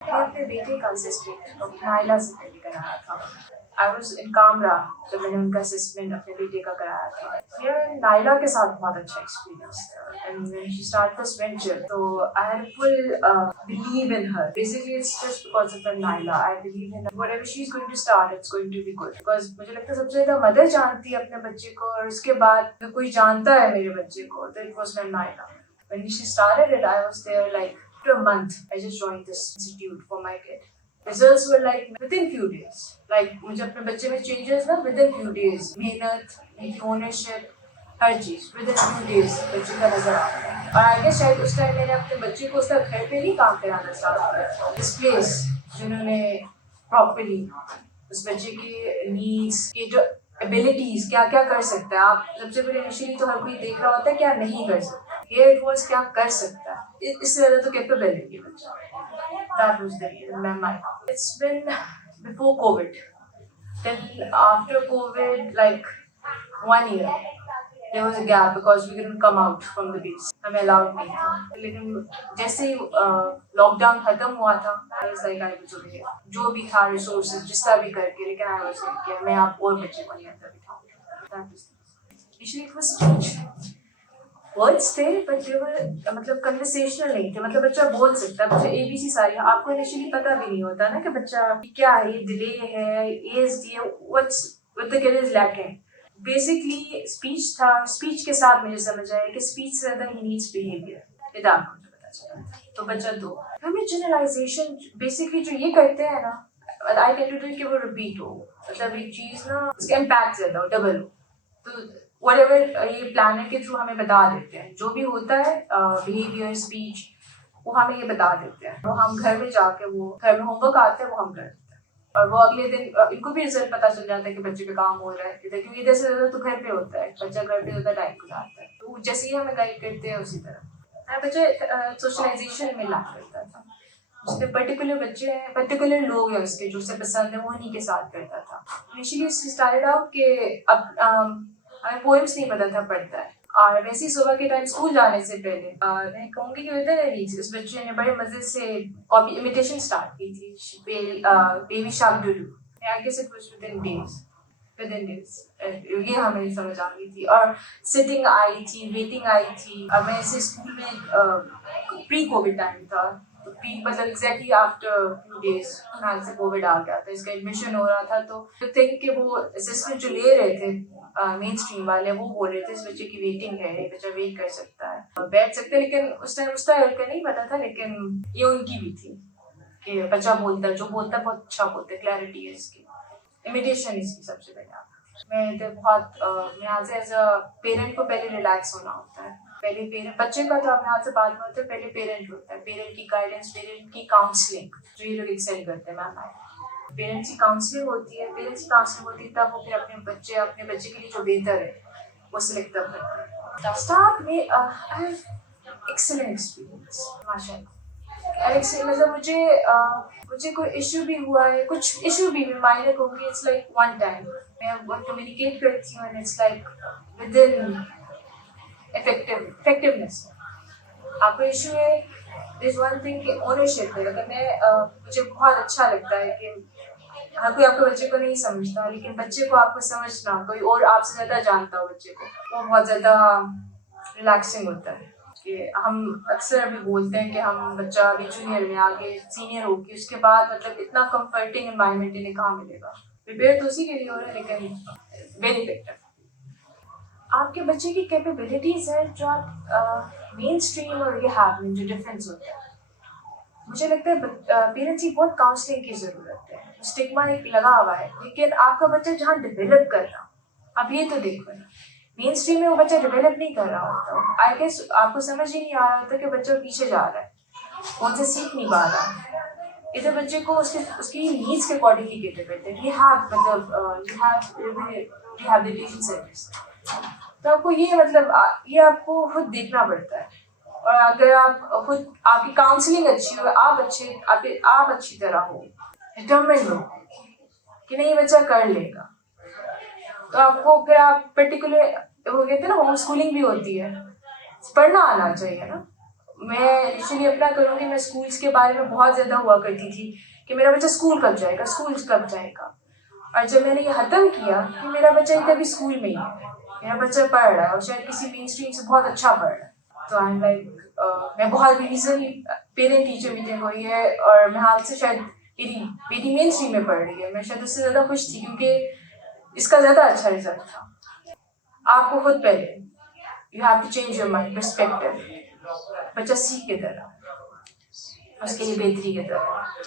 मैं अपने बेटे का असिस्टेंट नायला से पहले कराया था। आई वॉज इन कामरा जब मैंने उनका असिस्टेंट अपने बेटे का कराया था। यार नायला के साथ बहुत अच्छा एक्सपीरियंस था and when she start this venture तो I had full believe in her. Basically it's just because of Naila I believe in whatever she is going to start it's going to be good. Because मुझे लगता है सबसे ज्यादा mother जानती है अपने बच्चे को और उसके बाद अगर कोई जानता है मेरे बच्चे को तो it was Naila. When she started it, I was there like after a month. I just joined this institute for my kid. Results were like within few days. Like मुझे अपने बच्चे में changes ना within few days. मेहनत, उनकी ownership, हर चीज within few days बच्चे का नजर आ रहा है। और I guess शायद उस टाइम मैंने अपने बच्चे को उसका घर पे ही काम कराना स्टार्ट किया। This place जिन्होंने properly उस बच्चे के needs के जो abilities क्या क्या कर सकता है। आप सबसे पहले initially तो हर कोई देख रहा होता है क्या नहीं कर सकता। Here it was क्या कर सकता है इससे ज़्यादा तो capability है बच्चा। That was the reason my mind. It's been before COVID. Then after COVID, like 1 year, there was a gap because we couldn't come out from the base. हमें allowed नहीं था। लेकिन जैसे ही लॉकडाउन खत्म हुआ था, I was like I was over here. जो भी था resources जिस तरह भी करके, लेकिन I was like कि मैं आप और बच्चे को नहीं अंदर बिठाऊंगा। That was initially it was speech. Words थे बट जो मतलब कन्वर्सेशनल नहीं थे। मतलब बच्चा बोल सकता है, बच्चा ABC सारी आपको इनिशियली पता भी नहीं होता ना कि बच्चा क्या है, ये डिले है, ASD है, what's what the kid is lacking. Basically speech था। स्पीच के साथ मुझे समझ आया कि स्पीच से ज्यादा ही नीड्स बिहेवियर। इधर मुझे पता चला तो बच्चा दो हमें जनरलाइजेशन बेसिकली जो ये करते हैं ना, आई कैन टू कि वो रिपीट हो। मतलब एक चीज ना उसका इम्पैक्ट ज्यादा हो, डबल हो। तो whatever ये प्लानर के थ्रू हमें बता देते हैं जो भी होता है बिहेवियर स्पीच वो हमें ये बता देते हैं। वो हम घर में जाके वो घर में होमवर्क आता है वो हम कर देते हैं और वो अगले दिन इनको भी रिजल्ट पता चल जाता है कि बच्चे का काम हो रहा है इधर, क्योंकि इधर से ज्यादा तो घर पे होता है। बच्चा घर पे ज्यादा टाइम गुजारता है तो जैसे ही हमें गाइड करते हैं उसी तरह बच्चा सोशलाइजेशन में लाभ करता था। जितने पर्टिकुलर बच्चे हैं, पर्टिकुलर लोग हैं उसके जो उसे पसंद है वो उन्हीं के साथ करता था। इनिशियली स्टार्टेड आउट कि अब हमें पोएम्स नहीं पता था पढ़ता है और वैसे ही सुबह के टाइम स्कूल जाने से पहले मैं कहूँगी कि विद उस बच्चे ने बड़े मजे से कॉपी इमिटेशन स्टार्ट की थी। Baby shark doo doo I guess it was within days ये हमें समझ आ गई थी। और सिटिंग आई थी, वेटिंग आई थी। अब मैं ऐसे स्कूल में प्री कोविड टाइम था तो प्री मतलब एग्जैक्टली आफ्टर फ्यू डेज फिलहाल से कोविड आ गया था, इसका एडमिशन हो रहा था। तो थिंक कि वो असिस्टेंट जो ले रहे थे मेन स्ट्रीम वाले वो बोल रहे थे इस बच्चे की वेटिंग है, ये बच्चा वेट कर सकता है, बैठ सकता है। लेकिन उस टाइम उसका का नहीं पता था, लेकिन ये उनकी भी थी कि बच्चा बोलता है, जो बोलता है बहुत अच्छा बोलता है, क्लैरिटी है इसकी, इमिटेशन इसकी सबसे पहले। मैं तो बहुत मैं आज एज अ पेरेंट को पहले रिलैक्स होना होता है। पहले पेरेंट बच्चे का तो अपने हाथ से बात में होता है, पहले पेरेंट होता है। पेरेंट की गाइडेंस, पेरेंट की काउंसलिंग जो ये लोग एक्सेल करते हैं मैम। पेरेंट्स की काउंसलिंग होती है, पेरेंट्स की काउंसलिंग होती है तब वो फिर अपने बच्चे के लिए जो बेहतर है वो सिलेक्ट तब करते हैं। स्टार्ट में आई हैव एक्सीलेंट एक्सपीरियंस माशाल्लाह। एलेक्स मतलब मुझे कोई इशू भी हुआ है, कुछ इशू भी मैं मायने कहूँगी, इट्स लाइक वन टाइम मैं बहुत कम्युनिकेट करती हूँ and it's like with in effectiveness. आपको इशू है इज वन थिंग कि ओनरशिप है। अगर मुझे बहुत अच्छा लगता है कि हर कोई आपके बच्चे को नहीं समझता, लेकिन बच्चे को आपको समझना, कोई और आपसे ज़्यादा जानता हो बच्चे को, वो बहुत ज़्यादा रिलैक्सिंग होता है। कि हम अक्सर अभी बोलते हैं कि हम बच्चा अभी जूनियर में आगे सीनियर होगी उसके बाद मतलब इतना कंफर्टिंग एनवायरनमेंट इन्हें कहाँ मिलेगा। प्रिपेयर तो उसी के लिए हो रहा है लेकिन वेरी इफेक्टिव। आपके बच्चे की कैपेबिलिटीज़ है जो आप मेन स्ट्रीम और रिहैब में जो डिफरेंस होता है। मुझे लगता है पेरेंट्स की बहुत काउंसलिंग की ज़रूरत है। स्टिग्मा एक लगा हुआ है, लेकिन आपका बच्चा जहाँ डेवलप कर रहा, अब ये तो देखो मेन स्ट्रीम में वो बच्चा डेवलप नहीं कर रहा होता। आई गेस आपको समझ ही नहीं आ रहा होता कि बच्चा पीछे जा रहा है, वो उनसे सीख नहीं पा रहा। इधर बच्चे को उसकी नीड्स के अकॉर्डिंग ही कैटर करते हैं। रिहैबिलिटेशन सर्विस तो आपको ये मतलब ये आपको खुद देखना पड़ता है। और अगर आप खुद आपकी काउंसलिंग अच्छी हो, आप अच्छी तरह हो, डिटरमिन्ड हो कि नहीं बच्चा कर लेगा, तो आपको फिर आप पर्टिकुलर वो कहते हैं ना होम स्कूलिंग भी होती है, पढ़ना आना चाहिए ना। मैं एक्चुअली अपना करूँ कि मैं स्कूल्स के बारे में बहुत ज़्यादा हुआ करती थी कि मेरा बच्चा स्कूल कब जाएगा, स्कूल कब जाएगा। और जब मैंने ये ख़त्म किया कि मेरा बच्चा इधर भी स्कूल में ही है, मेरा बच्चा पढ़ रहा है और शायद किसी मेन स्ट्रीम से बहुत अच्छा पढ़ रहा है, तो आई एम लाइक मैं बहुत रिसेंटली पेरेंट टीचर मीटिंग हुई है और मैं हाल से शायद मेरी बेटी मेन स्ट्रीम में पढ़ रही है। मैं शायद उससे ज़्यादा खुश थी क्योंकि इसका ज़्यादा अच्छा रिजल्ट था। आपको खुद पहले you have to change your mind perspective, बच्चा सीख के तरह उसके लिए बेहतरी की तरह।